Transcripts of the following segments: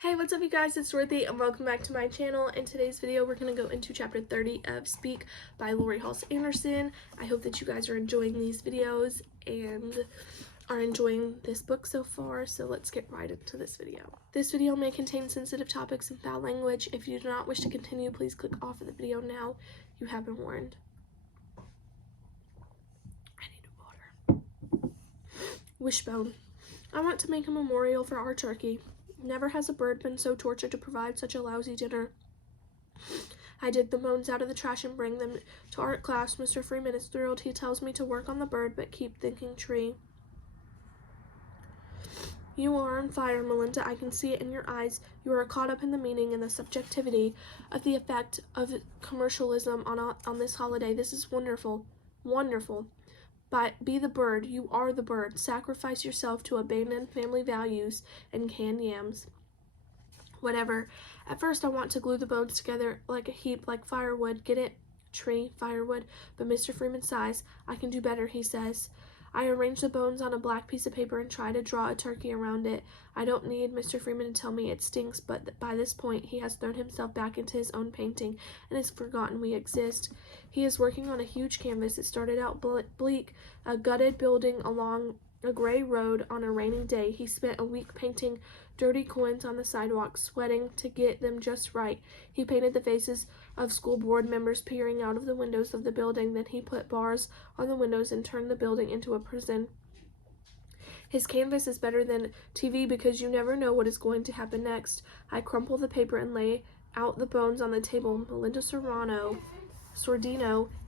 Hey, what's up you guys, it's Ch30 and welcome back to my channel. In today's video, we're going to go into chapter 30 of Speak by Lori Halse Anderson. I hope that you guys are enjoying these videos and are enjoying this book so far, so let's get right into this video. This video may contain sensitive topics and foul language. If you do not wish to continue, please click off of the video now. You have been warned. I need water. Wishbone. I want to make a memorial for our turkey. Never has a bird been so tortured to provide such a lousy dinner. I dig the bones out of the trash and bring them to art class. Mr. Freeman is thrilled. He tells me to work on the bird, but keep thinking tree. You are on fire, Melinda. I can see it in your eyes. You are caught up in the meaning and the subjectivity of the effect of commercialism on this holiday. This is wonderful. Wonderful. But be the bird. You are the bird. Sacrifice yourself to abandon family values and canned yams. Whatever. At first I want to glue the bones together like a heap, like firewood. Get it? Tree, firewood. But Mr. Freeman sighs. I can do better, he says. I arrange the bones on a black piece of paper and try to draw a turkey around it. I don't need Mr. Freeman to tell me it stinks, but by this point he has thrown himself back into his own painting and has forgotten we exist. He is working on a huge canvas. It started out bleak, a gutted building along a gray road on a rainy day. He spent a week painting dirty coins on the sidewalk, sweating to get them just right. He painted the faces of school board members peering out of the windows of the building. Then he put bars on the windows and turned the building into a prison. His canvas is better than TV because you never know what is going to happen next. I crumple the paper and lay out the bones on the table. Melinda Sordino,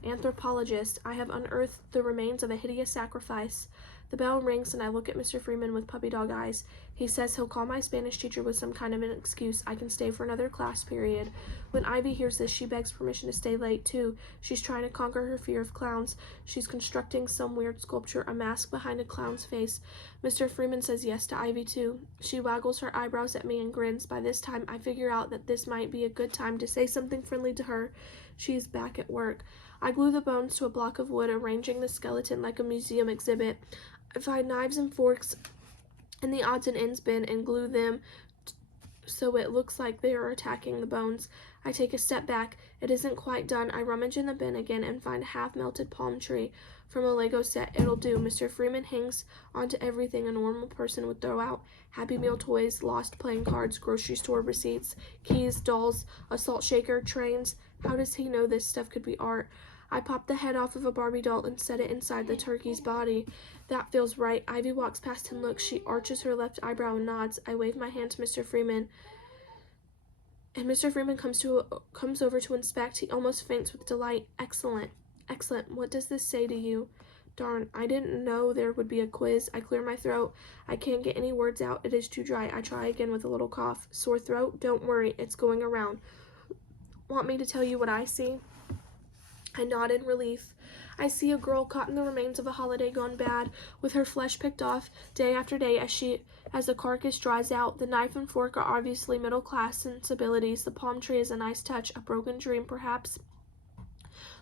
anthropologist. I have unearthed the remains of a hideous sacrifice. The bell rings and I look at Mr. Freeman with puppy dog eyes. He says he'll call my Spanish teacher with some kind of an excuse. I can stay for another class period. When Ivy hears this, she begs permission to stay late too. She's trying to conquer her fear of clowns. She's constructing some weird sculpture, a mask behind a clown's face. Mr. Freeman says yes to Ivy too. She waggles her eyebrows at me and grins. By this time, I figure out that this might be a good time to say something friendly to her. She is back at work. I glue the bones to a block of wood, arranging the skeleton like a museum exhibit. I find knives and forks in the odds and ends bin and glue them so it looks like they are attacking the bones. I take a step back. It isn't quite done. I rummage in the bin again and find a half-melted palm tree from a Lego set. It'll do. Mr. Freeman hangs onto everything a normal person would throw out. Happy Meal toys, lost playing cards, grocery store receipts, keys, dolls, a salt shaker, trains. How does he know this stuff could be art? I pop the head off of a Barbie doll and set it inside the turkey's body. That feels right. Ivy walks past and looks. She arches her left eyebrow and nods. I wave my hand to Mr. Freeman, and Mr. Freeman comes over to inspect. He almost faints with delight. Excellent. Excellent. What does this say to you? Darn, I didn't know there would be a quiz. I clear my throat. I can't get any words out. It is too dry. I try again with a little cough. Sore throat? Don't worry. It's going around. Want me to tell you what I see? I nod in relief. I see a girl caught in the remains of a holiday gone bad, with her flesh picked off day after day as the carcass dries out. The knife and fork are obviously middle-class sensibilities. The palm tree is a nice touch, a broken dream perhaps.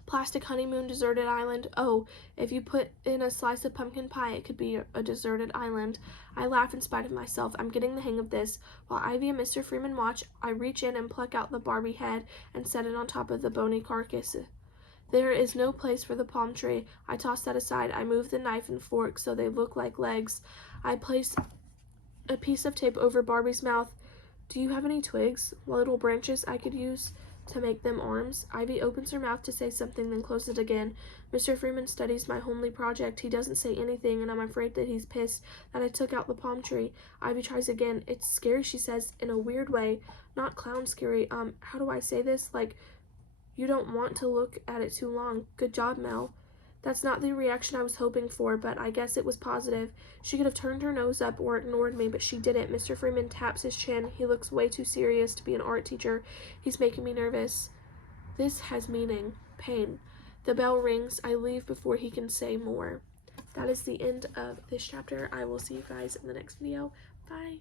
Plastic honeymoon, deserted island. Oh, if you put in a slice of pumpkin pie, it could be a deserted island. I laugh in spite of myself. I'm getting the hang of this. While Ivy and Mr. Freeman watch, I reach in and pluck out the Barbie head and set it on top of the bony carcass. There is no place for the palm tree. I toss that aside. I move the knife and fork so they look like legs. I place a piece of tape over Barbie's mouth. Do you have any twigs? Little branches I could use to make them arms? Ivy opens her mouth to say something, then closes it again. Mr. Freeman studies my homely project. He doesn't say anything, and I'm afraid that he's pissed that I took out the palm tree. Ivy tries again. It's scary, she says, in a weird way. Not clown scary. How do I say this? Like, you don't want to look at it too long. Good job, Mel. That's not the reaction I was hoping for, but I guess it was positive. She could have turned her nose up or ignored me, but she didn't. Mr. Freeman taps his chin. He looks way too serious to be an art teacher. He's making me nervous. This has meaning. Pain. The bell rings. I leave before he can say more. That is the end of this chapter. I will see you guys in the next video. Bye.